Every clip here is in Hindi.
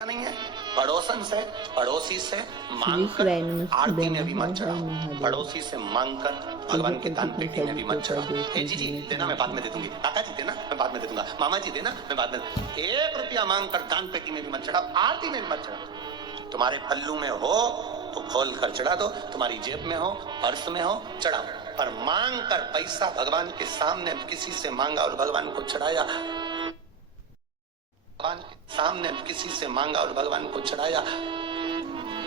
नहीं है। पड़ोसन से, पड़ोसी से मांग कर आरती में भी मत चढ़ाओ। पड़ोसी से मांग कर भगवान के दान पेटी में भी मत चढ़ाओ। ए जी देना, मैं बाद में दे दूंगी। काका जी देना, मैं बाद में दे दूंगा। मामा जी देना, मैं बाद में। 1 रुपया मांग कर दान पेटी में भी मत चढ़ाओ, आरती में भी मत चढ़ाओ। तुम्हारे पल्लू में हो तो खोल कर चढ़ा दो, तुम्हारी जेब में हो, पर्स में हो, चढ़ाओ। पर मांग कर पैसा भगवान के सामने किसी से मांगा और भगवान को चढ़ाया, भगवान के सामने किसी से मांगा और भगवान को चढ़ाया,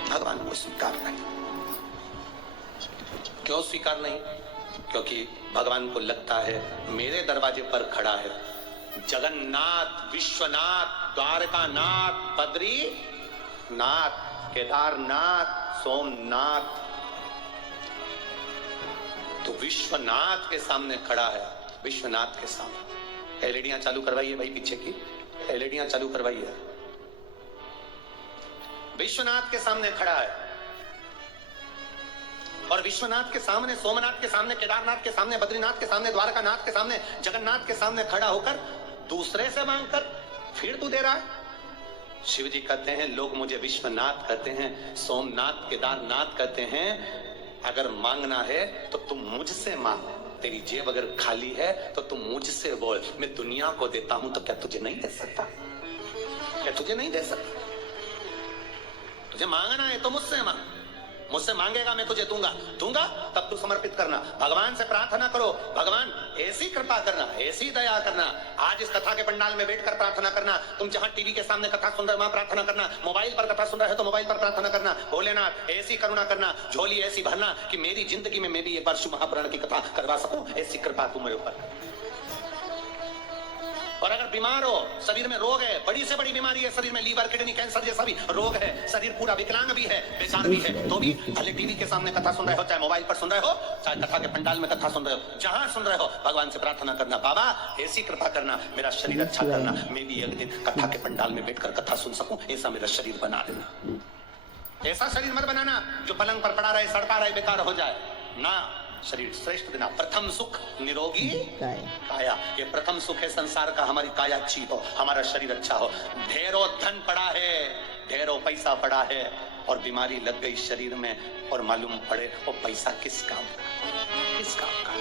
भगवान को स्वीकार नहीं। क्यों स्वीकार नहीं? क्योंकि भगवान को लगता है मेरे दरवाजे पर खड़ा है जगन्नाथ, विश्वनाथ, द्वारकानाथ, बद्रीनाथ, केदारनाथ, सोमनाथ। तो विश्वनाथ के सामने खड़ा है, विश्वनाथ के सामने। एलईडियां चालू करवाइए भाई, पीछे की एलईडियां चालू करवाइए। विश्वनाथ के सामने खड़ा है और विश्वनाथ के सामने, सोमनाथ के सामने, केदारनाथ के सामने, बद्रीनाथ के सामने, द्वारकानाथ के सामने, जगन्नाथ के सामने खड़ा होकर दूसरे से मांगकर फिर तू दे रहा है। शिव जी कहते हैं लोग मुझे विश्वनाथ कहते हैं, सोमनाथ, केदारनाथ कहते हैं। अगर मांगना है तो तुम मुझसे मांग। तेरी जेब अगर खाली है तो तुम मुझसे बोल। मैं दुनिया को देता हूं तो क्या तुझे नहीं दे सकता? क्या तुझे नहीं दे सकता? तुझे मांगना है तो मुझसे मांग। मुझसे मांगेगा मैं तुझे दूंगा, दूंगा तब तू समर्पित करना। भगवान से प्रार्थना करो, भगवान ऐसी कृपा करना, ऐसी दया करना। आज इस कथा के पंडाल में बैठकर प्रार्थना करना। तुम जहां टीवी के सामने कथा सुन रहे हो वहां प्रार्थना करना। मोबाइल पर कथा सुन रहे हो तो मोबाइल पर प्रार्थना करना। भोलेनाथ ऐसी करुणा करना, झोली ऐसी भरना कि मेरी जिंदगी में मैं भी एक बार शिव महापुराण की कथा करवा सकूं। ऐसी कृपा तू मेरे ऊपर। और अगर बीमार हो, शरीर में रोग है, बड़ी से बड़ी बीमारी है शरीर में, लीवर, किडनी, कैंसर जैसा भी रोग है, शरीर पूरा विकलांग भी है, बेचार भी है, तो भी भले टीवी के सामने कथा सुन रहे हो, चाहे मोबाइल पर सुन रहे हो, चाहे कथा के पंडाल में कथा सुन रहे हो, जहां सुन रहे हो भगवान से प्रार्थना करना, बाबा ऐसी कृपा करना, मेरा शरीर अच्छा करना, मैं भी एक दिन कथा के पंडाल में बैठकर कथा सुन सकूं, ऐसा मेरा शरीर बना देना। ऐसा शरीर मत बनाना जो पलंग पर पड़ा रहे, सड़ता रहे, बेकार हो जाए ना। शरीर श्रेष्ठ देना। प्रथम सुख निरोगी काया। ये प्रथम सुख है संसार का, हमारी काया अच्छी हो, हमारा शरीर अच्छा हो। ढेरों धन पड़ा है, ढेरों पैसा पड़ा है और बीमारी लग गई शरीर में और मालूम पड़े वो पैसा किस काम का, किस काम का।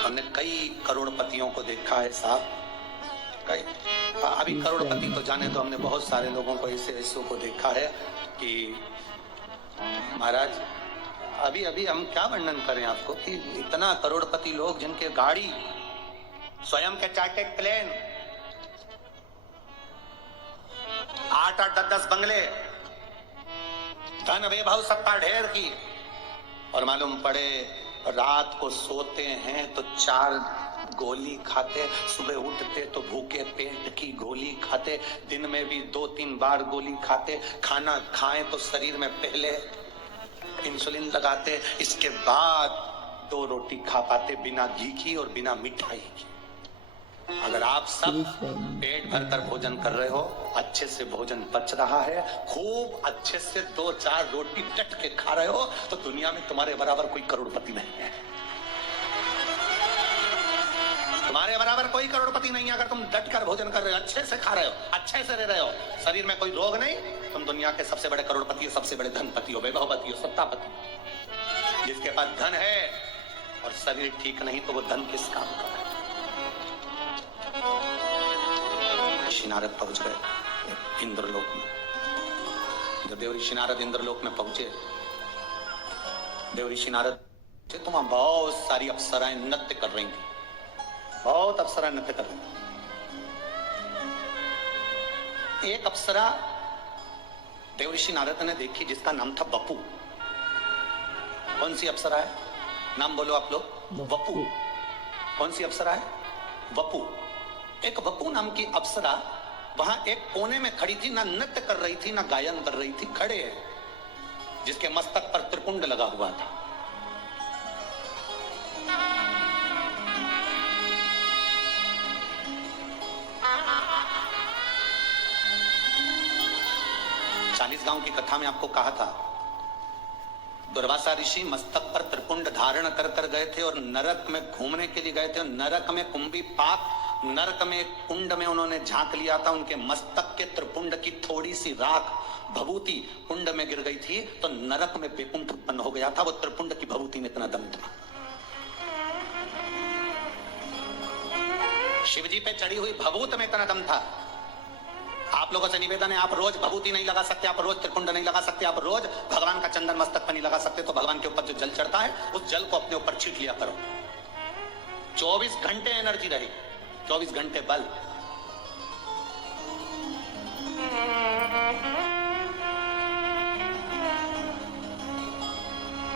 हमने कई करोड़पतियों को देखा है साहब, कई। अभी करोड़पति तो जाने तो, हमने बहुत सारे लोगों को ऐसे को देखा है कि महाराज अभी अभी हम क्या वर्णन करें आपको कि इतना करोड़पति लोग जिनके गाड़ी स्वयं के चार्टर्ड प्लेन, 8-8, 10-10 बंगले, धन वैभव सत्ता ढेर की, और मालूम पड़े रात को सोते हैं तो 4 गोली खाते, सुबह उठते तो भूखे पेट की गोली खाते, दिन में भी 2-3 बार गोली खाते, खाना खाएं तो शरीर में पहले इंसुलिन लगाते, इसके बाद 2 रोटी खा पाते बिना घी की और बिना मिठाई की। अगर आप सब पेट भरकर भोजन कर रहे हो, अच्छे से भोजन पच रहा है, खूब अच्छे से 2-4 रोटी डट के खा रहे हो, तो दुनिया में तुम्हारे बराबर कोई करोड़पति नहीं है। तुम्हारे बराबर कोई करोड़पति नहीं है। अगर तुम डट कर भोजन कर रहे हो, अच्छे से खा रहे हो, अच्छे से रह रहे हो, शरीर में कोई रोग नहीं, तुम दुनिया के सबसे बड़े करोड़पति हो, सबसे बड़े धनपति हो, वैभवपति हो, सत्तापति। जिसके पास धन है और शरीर ठीक नहीं तो वो धन किस काम का है? ऋषि नारद पहुंच गए इंद्रलोक में। जब देव ऋषि नारद इंद्रलोक में पहुंचे, देव ऋषि नारद तो वहां बहुत सारी अप्सराएं नृत्य कर रही थी, बहुत अप्सरा नृत्य कर रही थी। एक अप्सरा देव ऋषि नारद ने देखी जिसका नाम था वपु। कौन सी अप्सरा है? नाम बोलो आप लोग। वपु। कौन सी अप्सरा है? वपु। एक वपु नाम की अप्सरा वहां एक कोने में खड़ी थी, ना नृत्य कर रही थी ना गायन कर रही थी, खड़े है, जिसके मस्तक पर त्रिपुंड लगा हुआ था। चालीसगांव की कथा में आपको कहा था, दुर्वासा ऋषि मस्तक पर त्रिपुंड धारण कर गए थे और नरक में घूमने के लिए गए थे। नरक में कुंभी पाक नरक में एक कुंड में उन्होंने झांक लिया था, उनके मस्तक के त्रिपुंड की थोड़ी सी राख भभूति कुंड में गिर गई थी तो नरक में बेकुंठ उत्पन्न हो गया था। वो त्रिपुंड की भभूति में इतना दम था। शिव जी पे चढ़ी हुई भभूत में इतना दम था। आप लोगों से निवेदन है, आप रोज भभूति नहीं लगा सकते, आप रोज त्रिपुंड नहीं लगा सकते, आप रोज भगवान का चंदन मस्तक पर नहीं लगा सकते, तो भगवान के ऊपर जो जल चढ़ता है उस जल को अपने ऊपर छीट लिया करो। 24 घंटे एनर्जी रहेगी, 24 घंटे बल।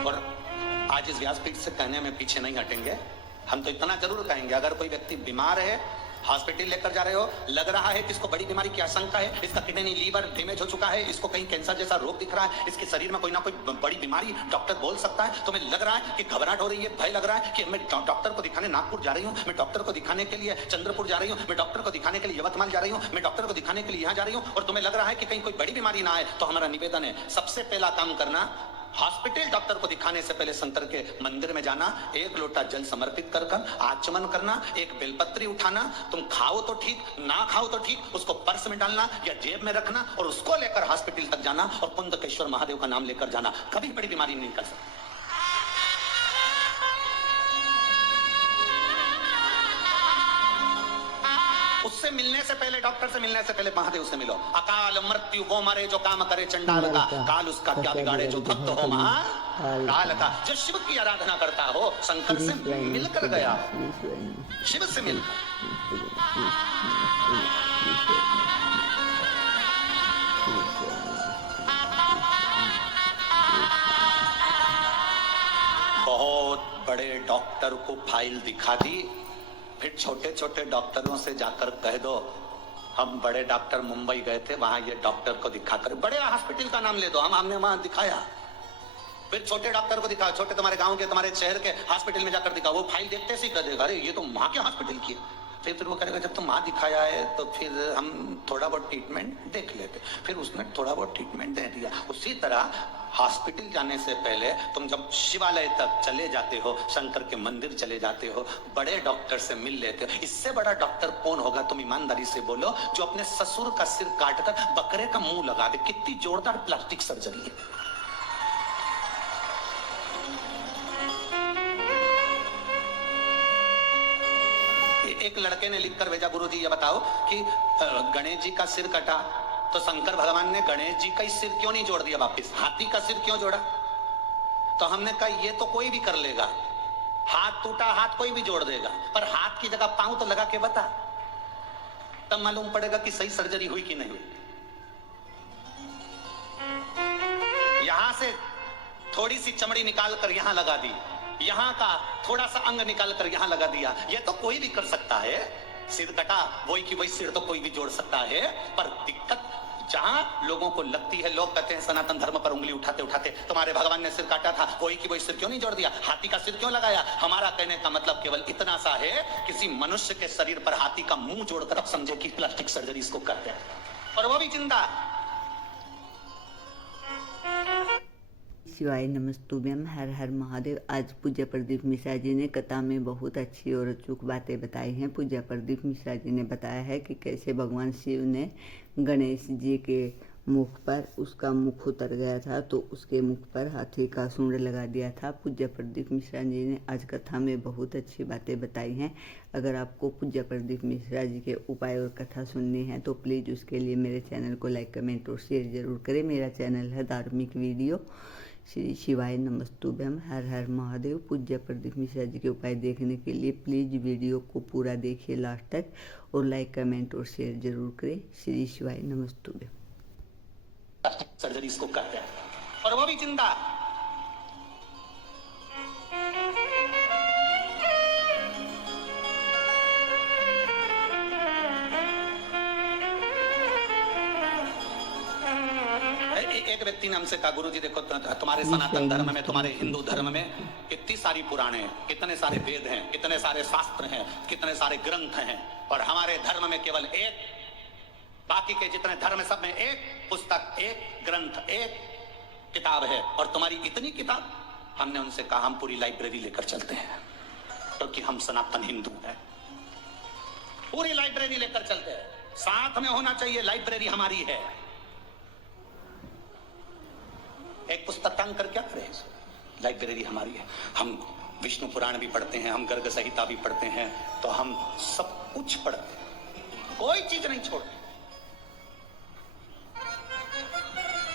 और आज इस व्यासपीठ से कहने में पीछे नहीं हटेंगे। हम तो इतना जरूर कहेंगे, अगर कोई व्यक्ति बीमार है, हॉस्पिटल लेकर जा रहे हो, लग रहा है कि इसको बड़ी बीमारी की आशंका है, इसका किडनी लीवर डैमेज हो चुका है, इसको कहीं कैंसर जैसा रोग दिख रहा है, इसके शरीर में कोई ना कोई बड़ी बीमारी डॉक्टर बोल सकता है, तुम्हें लग रहा है कि घबराहट हो रही है, भय लग रहा है कि मैं डॉक्टर को दिखाने नागपुर जा रही हूँ, मैं डॉक्टर को दिखाने के लिए चंद्रपुर जा रही हूँ, मैं डॉक्टर को दिखाने के लिए यवतमाल जा रही हूँ, मैं डॉक्टर को दिखाने के लिए यहाँ जा रही हूँ, और तुम्हें लग रहा है कि कहीं कोई बड़ी बीमारी ना आए, तो हमारा निवेदन है, सबसे पहला काम करना, हॉस्पिटल डॉक्टर को दिखाने से पहले शंकर के मंदिर में जाना, एक लोटा जल समर्पित कर आचमन करना, एक बेलपत्री उठाना, तुम खाओ तो ठीक, ना खाओ तो ठीक, उसको पर्स में डालना या जेब में रखना और उसको लेकर हॉस्पिटल तक जाना और कुंदकेश्वर महादेव का नाम लेकर जाना। कभी बड़ी बीमारी नहीं कर सकती। उससे मिलने से पहले, डॉक्टर से मिलने से पहले महादेव से मिलो। अकाल मृत्यु वो मरे जो काम करे चंडाल का, काल उसका क्या बिगाड़े जो भक्त हो महान काल का। जो शिव की आराधना करता हो शंकर से मिलकर गया, शिव से मिल। बहुत बड़े डॉक्टर को फाइल दिखा दी, फिर छोटे छोटे डॉक्टरों से जाकर कह दो हम बड़े डॉक्टर मुंबई गए थे, वहां ये डॉक्टर को दिखाकर, बड़े हॉस्पिटल का नाम ले दो, हमने वहां दिखाया। फिर छोटे डॉक्टर को दिखाओ, छोटे तुम्हारे गांव के तुम्हारे शहर के हॉस्पिटल में जाकर दिखाओ, वो फाइल देखते से कर देगा, अरे ये तो माँ के हॉस्पिटल की है। फिर वो करेगा जब तुम माँ दिखाया है तो फिर हम थोड़ा बहुत ट्रीटमेंट देख लेते, फिर उसने थोड़ा बहुत ट्रीटमेंट दे दिया। उसी तरह हॉस्पिटल जाने से पहले तुम जब शिवालय तक चले जाते हो, शंकर के मंदिर चले जाते हो, बड़े डॉक्टर से मिल लेते हो। इससे बड़ा डॉक्टर कौन होगा, तुम ईमानदारी से बोलो, जो अपने ससुर का सिर काटकर बकरे का मुंह लगा दे। कितनी जोरदार प्लास्टिक सर्जरी है। एक लड़के ने लिखकर भेजा, गुरुजी ये बताओ कि गणेश जी का सिर कटा तो शंकर भगवान ने गणेश जी का ही सिर क्यों नहीं जोड़ दिया वापस, हाथी का सिर क्यों जोड़ा? तो हमने कहा ये तो कोई भी कर लेगा, हाथ टूटा हाथ कोई भी जोड़ देगा, पर हाथ की जगह पांव तो लगा के बता, तब मालूम पड़ेगा कि सही सर्जरी हुई कि नहीं हुई। यहां से थोड़ी सी चमड़ी निकाल कर यहां लगा दी, यहां का थोड़ा सा अंग निकाल कर यहां लगा दिया, ये तो कोई भी कर सकता है। सिर कटा वही की वही सिर तो कोई भी जोड़ सकता है, पर दिक्कत जहां लोगों को लगती है, लोग कहते हैं सनातन धर्म पर उंगली उठाते उठाते तुम्हारे भगवान ने सिर काटा था, वही की वही सिर क्यों नहीं जोड़ दिया, हाथी का सिर क्यों लगाया? हमारा कहने का मतलब केवल इतना सा है, किसी मनुष्य के शरीर पर हाथी का मुंह जोड़कर अब समझे कि प्लास्टिक सर्जरी इसको करते हैं, और वो भी चिंता। शिवाय नमस्तुभ्यम, हर हर महादेव। आज पूज्य प्रदीप मिश्रा जी ने कथा में बहुत अच्छी और अचूक बातें बताई हैं। पूज्य प्रदीप मिश्रा जी ने बताया है कि कैसे भगवान शिव ने गणेश जी के मुख पर, उसका मुख उतर गया था तो उसके मुख पर हाथी का सूंड लगा दिया था। पूज्य प्रदीप मिश्रा जी ने आज कथा में बहुत अच्छी बातें बताई हैं। अगर आपको पूज्य प्रदीप मिश्रा जी के उपाय और कथा सुननी है तो प्लीज़ उसके लिए मेरे चैनल को लाइक, कमेंट और शेयर जरूर करें। मेरा चैनल है धार्मिक वीडियो। श्री शिवाय नमस्तुभ्यम, हर हर महादेव। पूज्य प्रदीप मिश्रा जी के उपाय देखने के लिए प्लीज़ वीडियो को पूरा देखिए लास्ट तक और लाइक, कमेंट और शेयर जरूर करें। श्री शिवाय नमस्तुभ्यम। सर्जरी इसको करते हैं, और वो भी चिंता। एक व्यक्ति ने हमसे कहा, गुरुजी देखो तुम्हारे सनातन धर्म में, तुम्हारे हिंदू धर्म में कितनी सारी पुराणे हैं, कितने सारे वेद हैं, कितने सारे शास्त्र हैं, कितने सारे ग्रंथ हैं, और हमारे धर्म में केवल एक, बाकी के जितने धर्म सब में एक पुस्तक, एक ग्रंथ, एक किताब है, और तुम्हारी इतनी किताब। हमने उनसे कहा हम पूरी लाइब्रेरी लेकर चलते हैं, क्योंकि हम सनातन हिंदू हैं। पूरी लाइब्रेरी लेकर चलते हैं, साथ में होना चाहिए, लाइब्रेरी हमारी है। एक पुस्तक टांग कर क्या करें, लाइब्रेरी हमारी है। हम विष्णु पुराण भी पढ़ते हैं, हम गर्ग संहिता भी पढ़ते हैं, तो हम सब कुछ पढ़ते हैं, कोई चीज नहीं छोड़ते,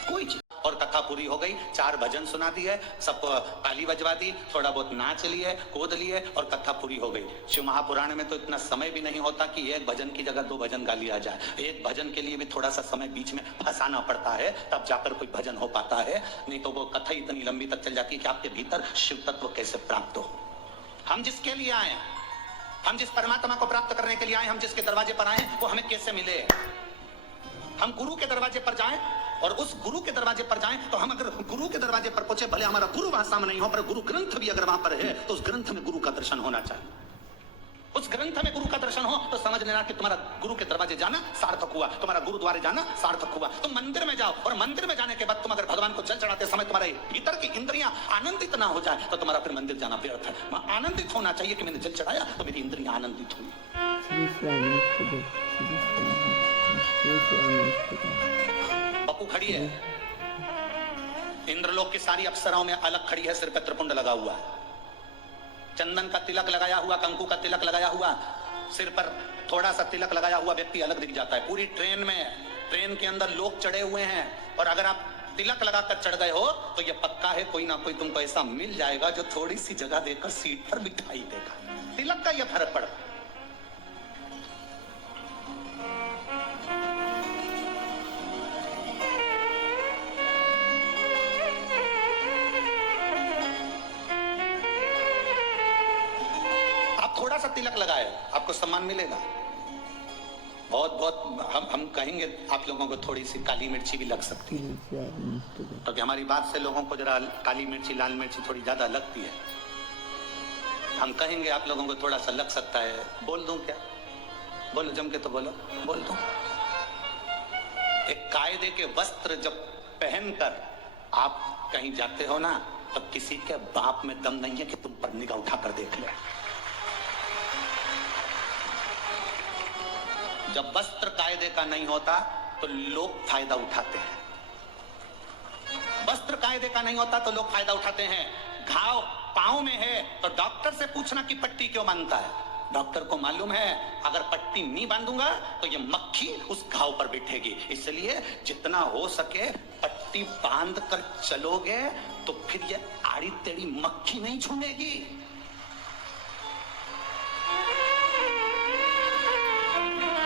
कोई चीज। और कथा पूरी हो गई, 4 भजन सुना दिए, सबको ताली बजवा दी, थोड़ा बहुत नाच लिए, कूद लिए और कथा पूरी हो गई। शिव महापुराण में तो इतना समय भी नहीं होता कि एक भजन की जगह 2 भजन गा लिया जाए। एक भजन के लिए भी थोड़ा सा समय बीच में फंसाना पड़ता है, तब जाकर कोई भजन हो पाता है, नहीं तो वो कथा इतनी लंबी तक चल जाती है कि आपके भीतर शिव तत्व कैसे प्राप्त हो। हम जिसके लिए आए, हम जिस परमात्मा को प्राप्त करने के लिए आए, हम जिसके दरवाजे पर आए, वो हमें कैसे मिले। हम गुरु के दरवाजे पर जाएं और उस गुरु के दरवाजे पर जाएं, तो हम अगर गुरु के दरवाजे पर पहुंचे, भले हमारा गुरु वहां सामने नहीं हो, पर गुरु ग्रंथ भी अगर वहां पर है, तो उस ग्रंथ में गुरु का दर्शन होना चाहिए। उस ग्रंथ में गुरु का दर्शन हो तो समझ लेना कि तुम्हारा गुरु के दरवाजे जाना सार्थक हुआ, तुम्हारा गुरुद्वारे जाना सार्थक हुआ। तुम मंदिर में जाओ और मंदिर में जाने के बाद तुम अगर भगवान को जल चढ़ाते समय तुम्हारे भीतर की इंद्रियां आनंदित ना हो जाए, तो तुम्हारा फिर मंदिर जाना व्यर्थ है। आनंदित होना चाहिए कि मैंने जल चढ़ाया तो मेरी इंद्रियां आनंदित हुई। बपू खड़ी है, इंद्रलोक की सारी अप्सराओं में अलग खड़ी है, सिर पे त्रिपुंड लगा हुआ है, चंदन का तिलक लगाया हुआ, कंकु का तिलक लगाया हुआ, सिर पर थोड़ा सा तिलक लगाया हुआ व्यक्ति अलग दिख जाता है। पूरी ट्रेन में, ट्रेन के अंदर लोग चढ़े हुए हैं, और अगर आप तिलक लगाकर चढ़ गए हो तो ये पक्का है कोई ना कोई तुमको ऐसा मिल जाएगा जो थोड़ी सी जगह देकर सीट पर बिठाई देगा। तिलक का यह फर्क पड़ता है। थोड़ा सा तिलक लगाए, आपको सम्मान मिलेगा। बहुत बहुत हम कहेंगे आप लोगों को थोड़ी सी काली मिर्ची भी लग सकती है, क्योंकि हमारी बात से लोगों को जरा काली मिर्ची, लाल मिर्ची थोड़ी ज्यादा लगती है। हम कहेंगे आप लोगों को थोड़ा सा लग सकता है। बोल दूं क्या? बोलो, जम के तो बोलो, बोल दूं। एक कायदे के वस्त्र जब पहनकर आप कहीं जाते हो ना, तो किसी के बाप में दम नहीं है कि तुम पर निगाह उठाकर देख ले। जब वस्त्र कायदे का नहीं होता तो लोग फायदा उठाते हैं, वस्त्र कायदे का नहीं होता तो लोग फायदा उठाते हैं। घाव पांव में है तो डॉक्टर से पूछना कि पट्टी क्यों बांधता है। डॉक्टर को मालूम है अगर पट्टी नहीं बांधूंगा तो ये मक्खी उस घाव पर बैठेगी, इसलिए जितना हो सके पट्टी बांध कर चलोगे तो फिर ये आड़ी टेढ़ी मक्खी नहीं झूमेगी।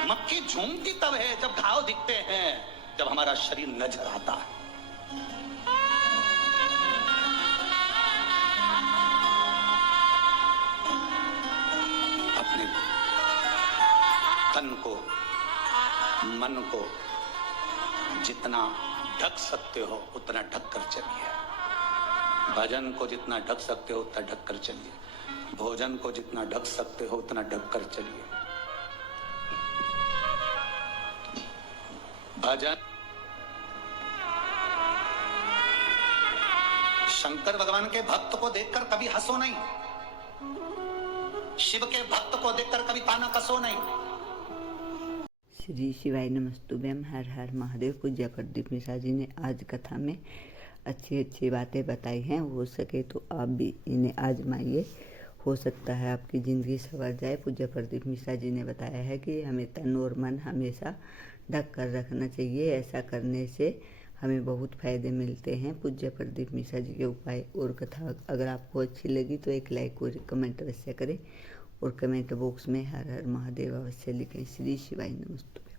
मक्खी झूमती तब है जब घाव दिखते हैं, जब हमारा शरीर नजर आता है। अपने तन को, मन को जितना ढक सकते हो उतना ढक कर चलिए। भजन को जितना ढक सकते हो उतना ढक कर चलिए। भोजन को जितना ढक सकते हो उतना ढक कर चलिए। भजन शंकर भगवान के भक्त को देखकर कभी हंसो नहीं, शिव के भक्त को देखकर कभी ताना कसो नहीं। श्री शिवाय नमस्तुभ्यम। हर हर महादेव। पूज्य प्रदीप मिश्रा जी ने आज कथा में अच्छी अच्छी बातें बताई हैं, हो सके तो आप भी इन्हें आजमाइए, हो सकता है आपकी ज़िंदगी संवर जाए। पूज्य प्रदीप मिश्रा जी ने बताया है कि हमें तन और मन हमेशा ढक कर रखना चाहिए, ऐसा करने से हमें बहुत फ़ायदे मिलते हैं। पूज्य प्रदीप मिश्रा जी के उपाय और कथा अगर आपको अच्छी लगी तो एक लाइक और कमेंट अवश्य करें, और कमेंट बॉक्स में हर हर महादेव अवश्य लिखें। श्री शिवाय नमस्तुभ्यं।